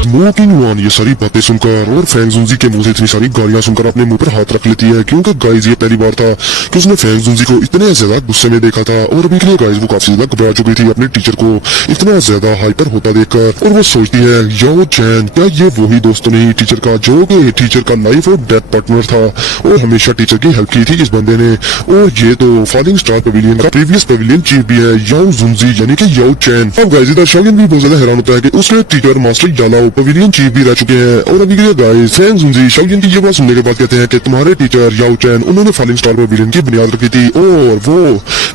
Smoking one ये सारी बातें सुनकर और फैंग जुंजी के मुंह से इतनी सारी गालियां सुनकर अपने मुंह पर हाथ रख लेती है, क्योंकि गाइस ये पहली बार था कि उसने फैंग जुंजी को इतने ज्यादा गुस्से में देखा था। और अभी के लिए गाइस वो काफी ज्यादा घबरा चुकी थी अपने टीचर को इतना ज्यादा हाइपर होता देखकर। और वो सोचती है याओ चैन क्या ये वही दोस्त नहीं टीचर का जो कि टीचर का लाइफ और डेथ पार्टनर था और हमेशा टीचर की हेल्प की थी इस बंदे ने। और ये तो फॉलिंग स्टार पवेलियन का प्रीवियस पवेलियन चीफ भी है याओ जुंजी यानी कि याओ चैन। अब गाइस इधर शौगिन भी बहुत ज्यादा हैरान होता है कि उसके टीचर मास्टर यालाओ पवेलियन चीफ भी रह चुके हैं। और अभी के लिए गाइस फैंग जुंजी शौगिन की ये बात सुनने के बाद कहते हैं कि तुम्हारे टीचर याओ चैन उन्होंने फॉलिंग स्टार पवेलियन की बुनियाद रखी थी और वो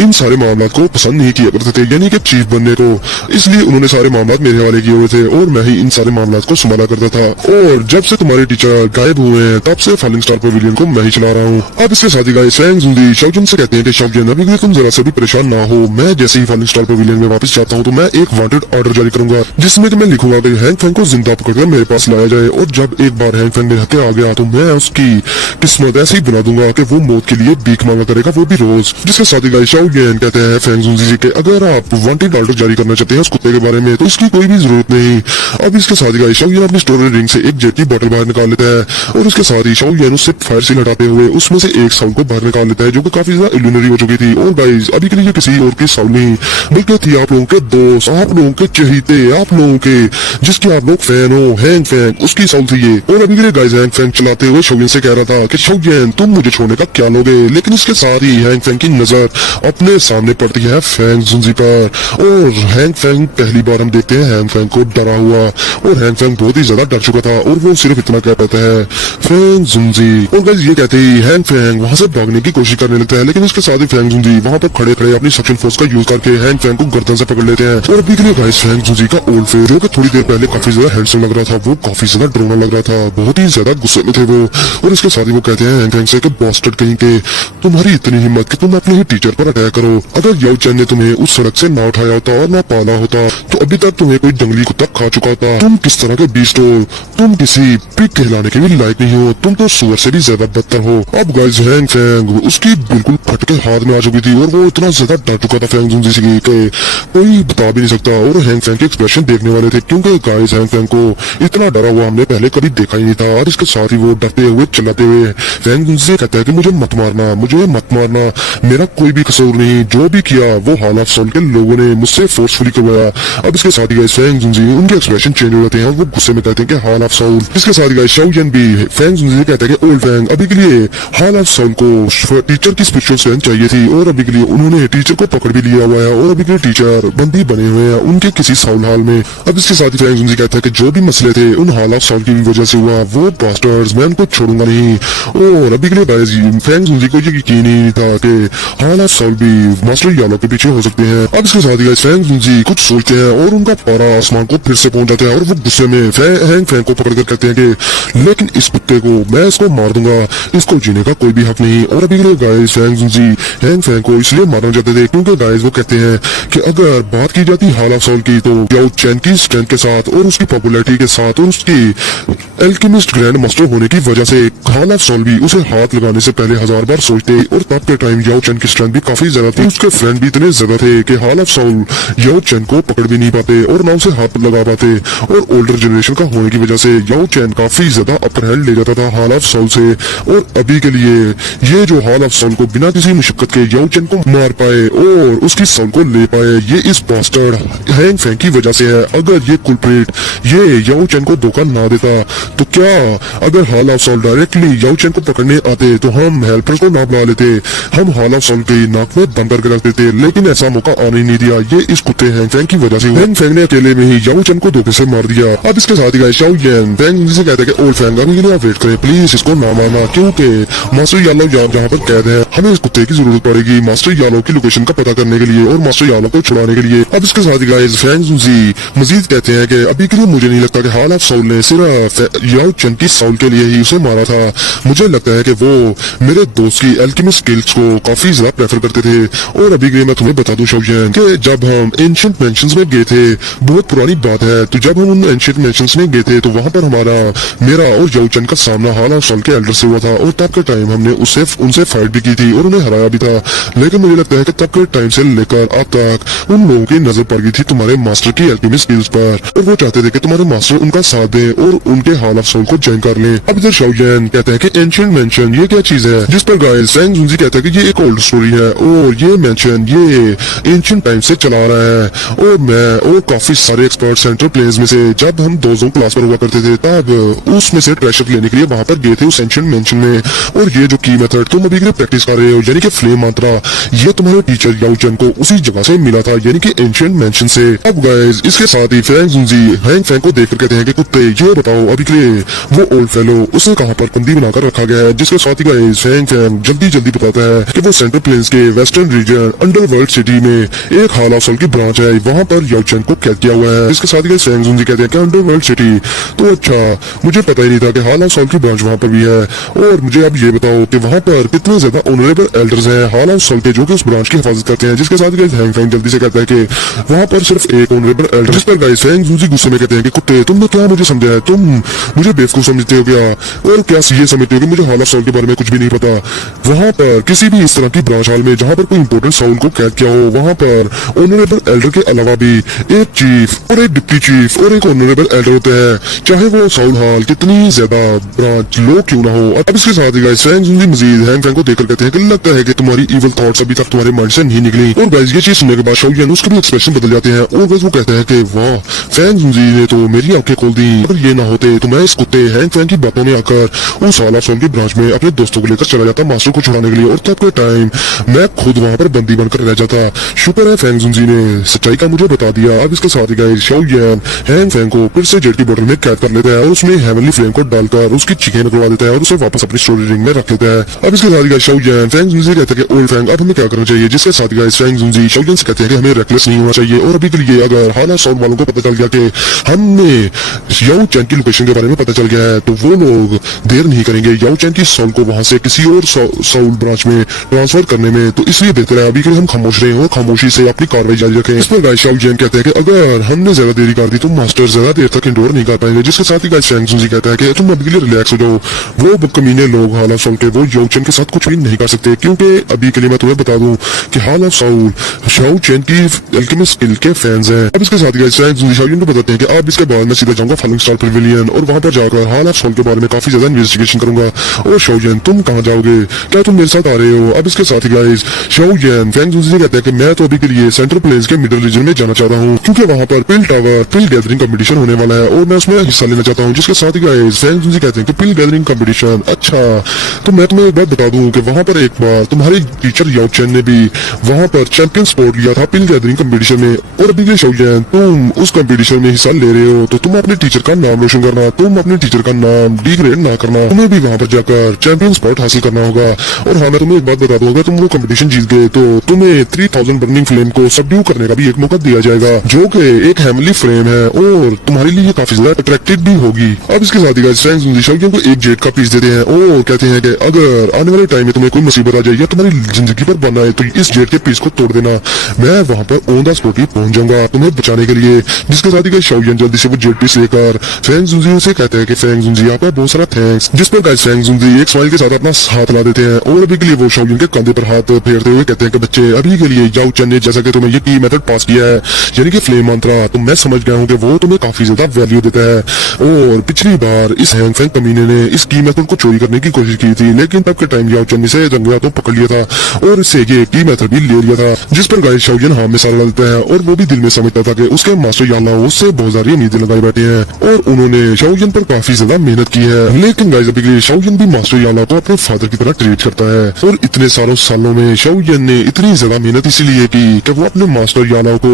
इन सारे मामला को पसंद नहीं किया करते थे यानी कि चीफ बनने को, इसलिए उन्होंने सारे मामला मेरे हवाले किए हुए थे और मैं ही इन सारे मामला को संभाला करता था। और जब से तुम्हारे टीचर गायब हुए हैं तब से फॉलिंग स्टार पवेलियन को मैं ही चला रहा हूँ। अब इसके साथ ही गाइस फैंग जुंजी शौगिन से कहते हैं कि शौगिन अभी के लिए तुम जरा से भी परेशान ना हो, मैं जैसे ही फॉलिंग स्टार पवेलियन में वापस जाता हूँ तो मैं एक वांटेड ऑर्डर जारी करूंगा जिसमें कि मैं लिखूंगा कि हैंग फैंग को जिंदा पकड़कर मेरे पास लाया जाए। और जब एक बार हैंग फैंग मेरे हत्या आ गया तो मैं उसकी किस्मत ऐसी ही बना दूंगा कि वो मौत के लिए भीख मांगा करेगा, वो भी रोज। जिसके साथ ही गाइस शौगिन कहते हैं फैंग जुंजी जी के अगर आप वांटेड ऑर्डर जारी करना चाहते हैं उस कुत्ते के बारे में तो इसकी कोई भी जरूरत नहीं। अब इसके साथ ही गाइस शौगिन अपनी स्टोरी रिंग से एक जेट की बोतल बाहर निकाल लेता है और उसके साथ ही शौगिन उससे फायर सील हटाते हुए उसमें से एक साउंड को बाहर निकाल लेता है जो कि काफी ज्यादा इल्यूमिनरी हो चुकी थी। और गाइस अभी के लिए किसी और की साउंड नहीं बल्कि थी आप लोगों के दोस्त, आप लोगों के चहीते, आप लोगों के जिसके आप लोग फैन हो हैंग फैंग, उसकी साउंड थी ये। और अभी के लिए गाइस हैंग फैंग चलाते हुए शौगिन से कह रहा था कि शौगिन तुम मुझे छोड़ने का क्या लोगे, लेकिन इसके साथ ही हैंग फैंग की नजर अपने सामने पड़ती है फैंग जुंजी पर। और हैंग फैंग पहली बार हम देखते हैं हैंग फैंग को डरा हुआ और हैंग फैंग बहुत ही ज्यादा डर चुका था और वो सिर्फ इतना कह पाता है फैंग जुंजी। और गाइस ये कहते ही हैंग फैंग वहां से भागने की कोशिश करने लगता है, लेकिन इसके साथ ही फैंग जुंजी वहां पर खड़े खड़े अपनी सक्शन फोर्स का यूज करके हैंग फैंग को गर्दन से पकड़ लेते हैं। और अभी के लिए गाइस फैंग जुंजी का ओल्ड फेस जो कि थोड़ी देर पहले काफी ज्यादा हैंडसम लग रहा था वो काफी ज्यादा डरावना लग रहा था, बहुत ही ज्यादा गुस्से में थे वो। और इसके साथ ही वो कहते हैं हैंग फैंग से कि बॉस्टर्ड कहीं के तुम्हारी इतनी हिम्मत कि तुम अपने ही टीचर पर अटैक करो, अगर याओ चैन ने तुम्हें उस सड़क से ना उठाया होता और ना पाला होता तो अभी तक तुम्हें कोई जंगली कुत्ता खा चुका था। तुम किस तरह के बीस्ट हो, तुम किसी पिग कहलाने के भी लायक नहीं हो, तुम तो सुअर से भी ज्यादा बदतर हो। अब गाइस हैंग फैंग उसकी बिल्कुल फटके हाथ में आ चुकी थी और वो इतना ज्यादा डर चुका था फैंग जुंजी से कि कोई बता भी नहीं सकता। और हैंग फैंग के एक्सप्रेशन देखने वाले थे क्योंकि गाइस हैंग फैंग को इतना डरा हुआ हमने पहले कभी देखा ही नहीं था। और इसके साथ ही वो डरते हुए चिल्लाते हुए फैंग जुंजी से कहता है कि मुझे मत मारना, मुझे मत मारना, मेरा कोई भी कसूर नहीं, जो भी किया वो हाल ऑफ सोल के लोगों ने मुझसे फोर्सफुली करवाया। अब इसके साथ ही गाइस फैंग जुंजी उनके एक्सप्रेशन चेंज हो जाते हैं और वो गुस्से में कहते हैं कि हाल ऑफ सोल। इसके साथ ही गाइस शौगिन भी फैंग जुंजी से कहता है कि ओल्ड फैंग अभी के लिए हाल ऑफ सोल को टीचर की स्पिरिचुअल स्ट्रेंथ चाहिए थी और अभी के लिए उन्होंने टीचर को पकड़ भी लिया हुआ है और अभी के लिए टीचर बंदी बने हुए हैं उनके किसी साउल हाल में। अब इसके साथ ही फैंग जुंजी कहता है कि जो भी मसले थे उन हाल ऑफ सोल की वजह से हुआ, वो बास्टर्ड्स मैं उनको छोड़ूंगा नहीं। और अभी के लिए गाइस फैंग जुंजी को ये यकीन ही नहीं था कि हाल ऑफ सोल भी मास्टर यालो के पीछे हो सकते हैं। अब इसके साथ ही गाइस फैंग जुंजी कुछ सोचते हैं और उनका पारा आसमान को फिर से पहुंच जाता है और वो गुस्से में हैंग फैंग को पकड़कर कहते हैं कि लेकिन इस कुत्ते को मैं इसको मार दूंगा, इसको जीने का कोई भी हक नहीं। और अभी के लिए गाइस फैंग जुंजी हैंग फैंग को इसलिए मारना चाहते थे क्योंकि गाइस वो कहते हैं कि अगर बात की जाती हाल ऑफ सोल की तो याओ चैन की स्ट्रेंथ के साथ और उसकी पॉपुलैरिटी के साथ और उसकी एल्केमिस्ट ग्रैंड मास्टर होने की वजह से हाल ऑफ सोल भी उसे हाथ लगाने से पहले 1000 बार सोचते। और तब के टाइम याओ चैन की स्ट्रेंथ भी काफी ज्यादा थी, उसके फ्रेंड भी इतने ज्यादा थे कि हाल ऑफ सोल याओ चैन को पकड़ भी नहीं पाते और ना उसे हाथ लगा पाते। और ओल्डर जनरेशन का होने की वजह से याओ चैन काफी ज्यादा अपर हैंड ले जाता था हाल ऑफ सोल से। और अभी के लिए ये जो हाल ऑफ सोल को बिना किसी मुशक्कत के याओ चैन को मार पाए और उसकी सोल को ले पाए ये इस बास्टर्ड हैंग फैंग की वजह से है। अगर ये कुलप्रिट ये याओ चैन को धोखा ना देता तो क्या अगर हाल ऑफ सोल डायरेक्टली याओ चैन को पकड़ने आते तो हम हेल्पर्स को ना बुला लेते, हम हाल ऑफ सोल के नाक में दम करके रख देते, लेकिन ऐसा मौका आने नहीं दिया। ये इस कुत्ते हैंग फैंग की वजह से हैंग फैंग ने अकेले में ही याओ चैन को धोखे से मार दिया। अब इसके साथ ही गाइस शौगिन फैंग से कहते हैं कि ओल्ड फैंग अभी के लिए आप वेट करें प्लीज, इसको ना मारना क्योंकि मास्टर यालो जहाँ पर कैद है हमें इस कुत्ते की जरूरत पड़ेगी मास्टर यालो की लोकेशन का पता करने के लिए और मास्टर यालो को छुड़ाने के लिए। अब इसके साथ ही गाइस फैंग जुंजी मजीद कहते हैं कि अभी के लिए मुझे नहीं लगता कि हाल ऑफ सोल ने सिर्फ याओ चैन की सोल के लिए ही उसे मारा था, मुझे लगता है कि वो मेरे दोस्त की एल्केमी स्किल्स को काफी ज्यादा प्रेफर करते थे। और अभी के लिए मैं तुम्हें बता दूं शौगिन कि जब हम एंशिएंट मैंशंस में गए थे, बहुत पुरानी बात है, तो जब हम उन एंशिएंट मैंशंस में गए थे तो वहां पर मेरा और याओ चैन का सामना हाल ऑफ सोल के एल्डर से हुआ था और तब के टाइम हमने उनसे फाइट भी की थी और उन्हें हराया भी था। लेकिन मुझे लगता है कि तब के टाइम से लेकर अब तक उन लोगों की नजर पड़ गई थी तुम्हारे मास्टर की एल्केमी स्किल्स पर और वो चाहते थे कि तुम्हारे मास्टर उनका साथ दें और उनके हॉल ऑफ सोल को ज्वाइन कर लें। अब इधर शाओयन कहता है कि एंशिएंट मेंशन ये क्या चीज है, जिस पर गाइस फैंग जुनजी कहता है कि ये एक ओल्ड स्टोरी है और ये मेंशन ये एंशिएंट टाइम से चला आ रहा है और मैं और काफी सारे एक्सपर्ट सेंट्रल प्लेन्स में से जब हम दोनों क्लास पर हुआ करते थे तब उसमें से ट्रेजर लेने के लिए वहां पर गए थे उस एंशिएंट मेंशन में। और ये जो की मेथड तुम अभी के लिए प्रैक्टिस कर रहे हो यानी कि फ्लेम मंत्रा, ये तुम्हारे टीचर याओ चेन को उसी जगह से मिला था यानी कि एंशिएंट मेंशन से। अब गाइस इसके साथ ही फैंग जुनजी हैंग फैंग को देखकर कहते हैं कि कुत्ते ये बताओ अभी के लिए वो ओल्ड फेलो उसे कहां पर बंदी बनाकर रखा गया है, जिसके साथ ही गाइस फैंग फैंग जल्दी बताता है कि वो सेंट्रल प्लेन्स के वेस्टर्न रीजन अंडरवर्ल्ड सिटी में एक हॉल ऑफ सोल की ब्रांच है, वहां पर याओ चेन को कैद किया हुआ है। इसके साथ ही फैंग जुनजी कहते हैं कि अंडरवर्ल्ड सिटी, तो अच्छा मुझे पता ही नहीं था कि हॉल ऑफ सोल की ब्रांच वहां पर भी है। और मुझे अब ये बताओ कि वहां पर कितने ज्यादा ऑनरेबल एल्डर्स हैं हॉल ऑफ सोल के जो कि उस ब्रांच की हिफाजत करते हैं। जिसके साथ हैंग फैंग जल्दी से कहता है कि वहां पर सिर्फ एक ऑनरेबल एल्डर, जिस पर गाइस फैंग जुनजी गुस्से में कहते हैं कि कुत्ते तुमने क्या मुझे समझा है, तुम मुझे बेवकूफ समझते हो क्या और क्या ये समझते हो कि मुझे हॉल ऑफ सोल के बारे में कुछ भी नहीं पता। वहां पर किसी भी इस तरह की ब्रांच हॉल में जहां पर कोई इंपोर्टेंट सोल को कैद किया हो वहां पर ऑनरेबल एल्डर के अलावा भी एक चीफ और एक डिप्टी चीफ और एक ऑनरेबल एल्डर होते हैं, चाहे वो सोल हॉल कितनी ज्यादा ब्रांच लोग क्यों ना हो। अब इसके साथ ही गाइस फैंग जुनजी मजीद हैंग फैंग को देखकर कहते हैं कि लगता है कि तुम्हारी इविल थॉट्स अभी तक तुम्हारे माइंड से नहीं निकली। और गाइस ये चीज सुनने के बाद शाओयन उसके भी एक्सप्रेशन बदल जाते हैं और वो कहते हैं कि वाह फैंग जुनजी ने तो मेरी आंखें खोल दी, अगर ये ना होते तो मैं इस कुत्ते हैंग फैंग की बातों में आकर उस हॉल ऑफ सोल की ब्रांच में अपने दोस्तों को लेकर चला जाता मास्टर को छुड़ाने के लिए और तब के टाइम मैं खुद वहां पर बंदी बनकर रह जाता। शुक्र है फैंग जुनजी ने सच्चाई का मुझे बता दिया। अब इसके साथ ही गाइस शाओयन हैंग फैंग को फिर से जेट की बोतल में कैद कर लेता है और उसमें हेवनली फ्लेम को डालकर उसकी चीखें निकलवा देता है और उसे वापस अपनी स्टोरी रिंग में रख लेता है। अब इसके साथ ही गाइस शाओयन फैंग जुनजी कहता है कि ओल्ड फैंग अब हमें क्या करना चाहिए, जिसके साथ गाइस फैंग जुनजी शाओयन से कहते हैं कि हमें रेकलेस नहीं होना चाहिए और अभी के लिए अगर हॉल ऑफ सोल वालों को पता चल गया कि हमने याओ चेन की लोकेशन के बारे में पता चल गया है तो वो लोग देर नहीं करेंगे याओ चेन की सोल को वहां से किसी और सोल ब्रांच में ट्रांसफर करने में। तो इसलिए बेहतर है अभी के लिए हम खामोश रहे और खामोशी से अपनी कार्रवाई जारी रखें। इस पर गाइस शाओयन कहते हैं कि अगर हमने ज्यादा देरी कर दी तो मास्टर ज्यादा देर तक इंडोर नहीं कर पाएंगे। जिसके साथ ही गाइस फैंग जुनजी कहता है कि तुम अभी के लिए रिलैक्स हो जाओ, वो कमीने लोग हॉल ऑफ सोल के वो याओ चेन के साथ कुछ भी नहीं कर सकते, क्योंकि अभी के लिए मैं तुम्हें बता दूं कि हॉल ऑफ सोल याओ चेन की अल्केमिस्ट स्किल के फैंस हैं। अब इसके साथ ही गाइस फैंग जुनजी शाओयन को बताते हैं कि अब इसके बाद मैं सीधा जाऊंगा फॉलिंग स्टार पेविलियन और वहां पर जाकर हॉल ऑफ सोल के बारे में काफी ज्यादा इन्वेस्टिगेशन करूंगा। और शाओयन तुम कहां जाओगे, क्या तुम मेरे साथ आ रहे हो। अब इसके साथ ही गाइस शाओयन फैंग जुनजी से कहते हैं कि मैं तो अभी के लिए सेंट्रल प्लेन्स के मिडल रीजन में जाना चाहता हूं क्योंकि वहां पर पिल टावर पिल गैदरिंग कंपटीशन होने वाला है और मैं उसमें हिस्सा लेना चाहता हूं। जिसके साथ ही गाइस फैंग जुनजी कहते हैं कि पिल गैदरिंग कंपटीशन, अच्छा तो मैं तुम्हें एक बात बता दूं कि वहां पर एक बार तुम्हारे टीचर याओ चेन ने भी वहां पर चैंपियन स्पोर्ट लिया था पिल गैदरिंग कंपटीशन में और अभी के शाओयन तुम उस कंपटीशन में हिस्सा ले रहे हो तो तुम अपने टीचर का नाम रोशन करना, तुम अपने टीचर का नाम डिग्रेड ना करना, तुम्हें भी वहां पर जाकर चैंपियन स्पॉट हासिल करना होगा। और हाँ मैं तुम्हें एक बात बता दूं अगर तुम वो कंपटीशन जीत गए तो तुम्हें 3000 बर्निंग फ्लेम को सबड्यू करने का भी एक मौका दिया जाएगा जो कि एक हेवनली फ्लेम है और तुम्हारे लिए काफी ज्यादा अट्रैक्टिव भी होगी। अब इसके साथ ही गाइस फैंग जुनजी शाओयन को एक जेट का पीस देते हैं और कहते हैं कि अगर आने वाले टाइम में तुम्हें कोई मुसीबत आ जाए या तुम्हारी जिंदगी पर बनना है तो इस जेट के पीस को तोड़ देना, मैं वहां पर ऑन द स्पॉट ही पहुंच जाऊंगा तुम्हें बचाने के लिए। जिसके साथ ही गाइस शाओयन जल्दी से वो जेट पीस लेकर फैंग जुनजी से कहते हैं कि फैंग जुनजी आपका बहुत सारा थैंक्स। जिस पर गाइस फैंग जुनजी एक स्माइल के साथ अपना हाथ ला देते हैं और अभी के लिए वो शाओयन के कंधे पर हाथ फेरते हुए कहते हैं कि बच्चे अभी के लिए याओ चेन ने जैसा कि तुम्हें ये की मेथड पास किया है यानी कि फ्लेम मंत्रा, तो मैं समझ गया हूं कि वो तुम्हें काफी ज्यादा वैल्यू देता है। और पिछली बार इस हैंग फैंग कमीने ने इस की मेथड को चोरी करने की कोशिश की थी लेकिन तब के टाइम याओ चेन से रंगया तो पकड़ लिया था और इससे ये की मेथड भी ले लिया था। जिस पर गाइस शाओयन हाँ में सारा देता है और वो भी दिल में समझता था कि उसके मास्टर यालाओ उससे बहुत सारी उम्मीदें लगाई बैठे हैं और उन्होंने शाओयन पर काफी ज्यादा मेहनत की है। लेकिन गाइस अभी के लिए शाओयन भी मास्टर यालाओ को अपने फादर की तरह ट्रीट करता है और इतने सालों में शाओयन ने इतनी ज्यादा मेहनत इसीलिए की कि वो अपने मास्टर यालाओ को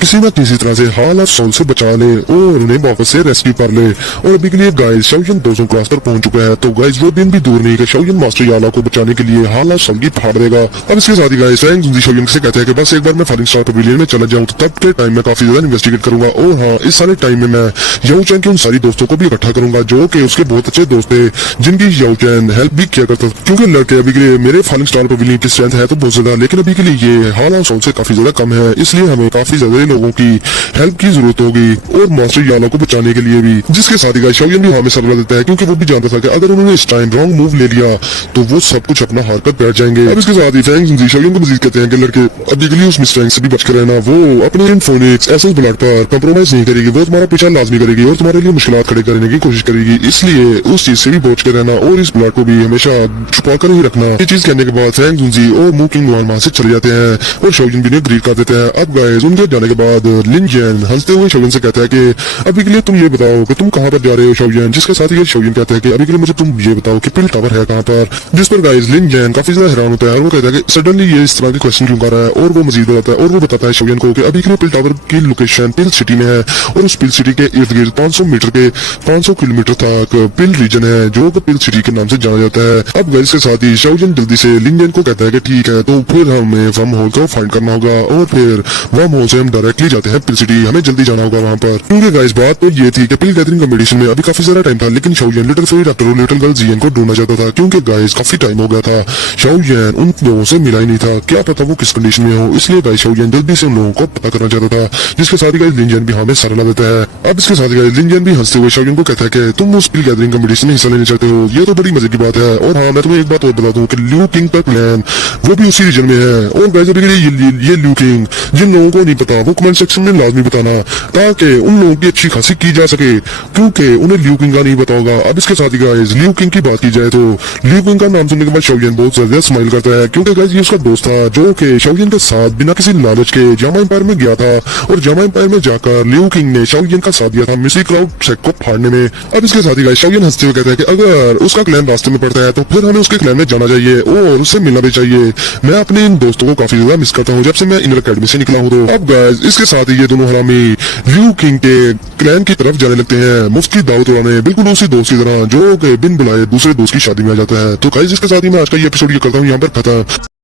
किसी न किसी तरह से हॉल ऑफ सोल से बचा ले और उन्हें वापस से रेस्क्यू कर ले। और अभी के लिए गाइस शाओयन 200 क्लास तक पहुंच चुका है तो गाइस वो दिन भी दूर नहीं कि शाओयन मास्टर यालाओ को बचाने के लिए हॉल ऑफ सोल की फाड़ देगा। अब इसके साथ ही गाइस फैंग जुनजी शाओयन से कहते हैं कि बस एक बार मैं फॉलिंग स्टार पेविलियन में चला जाऊं तो तब के टाइम में काफी ज्यादा इन्वेस्टिगेट करूंगा और हाँ इस सारे टाइम में मैं याओ चेन के उन सारी दोस्तों को भी इकट्ठा करूंगा जो कि उसके बहुत अच्छे दोस्त थे जिनकी याओ चेन हेल्प भी किया करता था क्योंकि लड़के अभी के लिए मेरे फॉलिंग स्टार पेविलियन की स्ट्रेंथ है तो बहुत ज्यादा लेकिन अभी के लिए ये हॉल ऑफ सोल से काफी ज्यादा कम है इसलिए हमें काफी ज्यादा लोगों की हेल्प की जरूरत होगी और मास्टर यालाओ को बचाने के लिए भी। जिसके साथ ही गाइस शाओयन भी हमें सलाह देता है क्योंकि वो भी जानता था कि अगर उन्होंने इस टाइम रॉन्ग मूव ले लिया तो वो सब कुछ अपना हार कर बैठ जाएंगे। अब इसके साथ ही फैंग जुनजी शाओयन को मजीद कहते हैं कि लड़के अभी के लिए उस मिस्टेक से भी बच कर रहना, वो अपने इन्फोनिक्स एसएस ब्लड पर कंप्रोमाइज नहीं करेगी, वो तुम्हारा पीछा लाजमी करेगी और तुम्हारे लिए मुश्किलात खड़े करने की कोशिश करेगी। इसलिए उस चीज से भी बच के रहना और इस प्लॉट को भी हमेशा छुपा कर ही रखना। ये चीज कहने के बाद फैंग जुनजी और मू किंग वान वहां से चले जाते हैं और शाओजिन भी ग्रीट कर देते हैं। अब गाइस उनके जाने के बाद लिन जैन हंसते हुए शाओजिन से कहता है कि अभी के लिए तुम ये बताओ कि तुम कहाँ पर जा रहे हो शाओजिन। जिसके साथ ही शाओजिन कहता है कि अभी के लिए मुझे तुम ये बताओ कि पिल टावर है कहाँ पर। जिस पर गाइस लिन जैन काफी ज्यादा हैरान होता है और वो कहता है कि सडनली ये इस तरह के क्वेश्चन क्यों कर रहा है। और वो मजीद बताता है और वो बताता है शाओजिन को कि अभी के लिए पिल टावर की लोकेशन पिल सिटी में है और उस पिल सिटी के इर्द गिर्द 500 मीटर के 500 किलोमीटर तक पिल रीजन है जो कि पिल सिटी के नाम से जाना जाता है। अब गाइस के साथ ही शाओजिन जल्दी से लिन जैन को कहता है कि ठीक है तो फिर हमें वर्म होल को फाइंड करना होगा और फिर वर्म होल से हम डायरेक्टली जाते हैं पिल सिटी। हमें जल्दी जाना होगा वहां पर। क्योंकि गाइस बात तो ये थी कि पिल गैदरिंग कंपटीशन में अभी काफी ज्यादा टाइम था, लेकिन शाओजिन लिटिल फेरी डॉक्टर और लिटिल गर्ल जियन को ढूंढना चाहता था क्योंकि गाइस काफी टाइम हो गया था। शाओजिन उन लोगों से मिला ही नहीं था, क्या पता वो किस कंडीशन में हो। इसलिए गाइस शाओजिन जल्दी से उन लोगों को पता करना चाहता था। जिसके साथ ही गाइस लिन जैन भी हमें सारा ला देता है। अब इसके साथ ही गाइस लिन जैन भी हंसते हुए शाओजिन को कहता है कि तुम उस पिल गैदरिंग कंपटीशन में हिस्सा लेना चाहते हो, ये तो बड़ी मजे की बात है। और हाँ मैं तुम्हें एक बात और बता दूं कि ल्यू किंग का प्लान वो भी उसी रीजन में है। और गाइस अभी के लिए ये ल्यू किंग जिन लोगों को नहीं पता वो कमेंट सेक्शन में लाजमी बताना ताकि उन लोगों की अच्छी खासी की जा सके क्योंकि उन्हें ल्यू किंग का नहीं पता होगा। अब इसके साथ ही गाइस ल्यू किंग की बात की जाए तो ल्यू किंग का नाम सुनने के बाद शाओजिन बहुत ज्यादा स्माइल करता है क्योंकि गाइस ये उसका दोस्त था जो कि शाओजिन के साथ बिना किसी लालच के जामा एम्पायर में गया था और जामा एम्पायर में जाकर ल्यू किंग ने शाओजिन का साथ दिया था मिसी क्राउड सेक को फाड़ने में। अब इसके साथ ही गाइस शाओजिन हंसते हुए कहता है कि अगर उसका क्लैन रास्ते में पड़ता है तो फिर हमें उसके क्लैन में जाना चाहिए और उससे मिलना भी चाहिए। मैं अपने इन दोस्तों को काफी ज्यादा मिस करता हूँ जब से मैं इनर अकेडमी से निकला हूँ। तो अब गाइस इसके साथ ही ये दोनों हरामी ल्यू किंग के क्लैन की तरफ जाने लगते हैं मुफ्त की दावत उड़ाने, बिल्कुल उसी दोस्त की तरह जो कि बिन बुलाए दूसरे दोस्त की शादी में आ जाता है। तो गाइस इसके साथ ही मैं आज का ये एपिसोड ये करता हूँ यहाँ पर खत्म।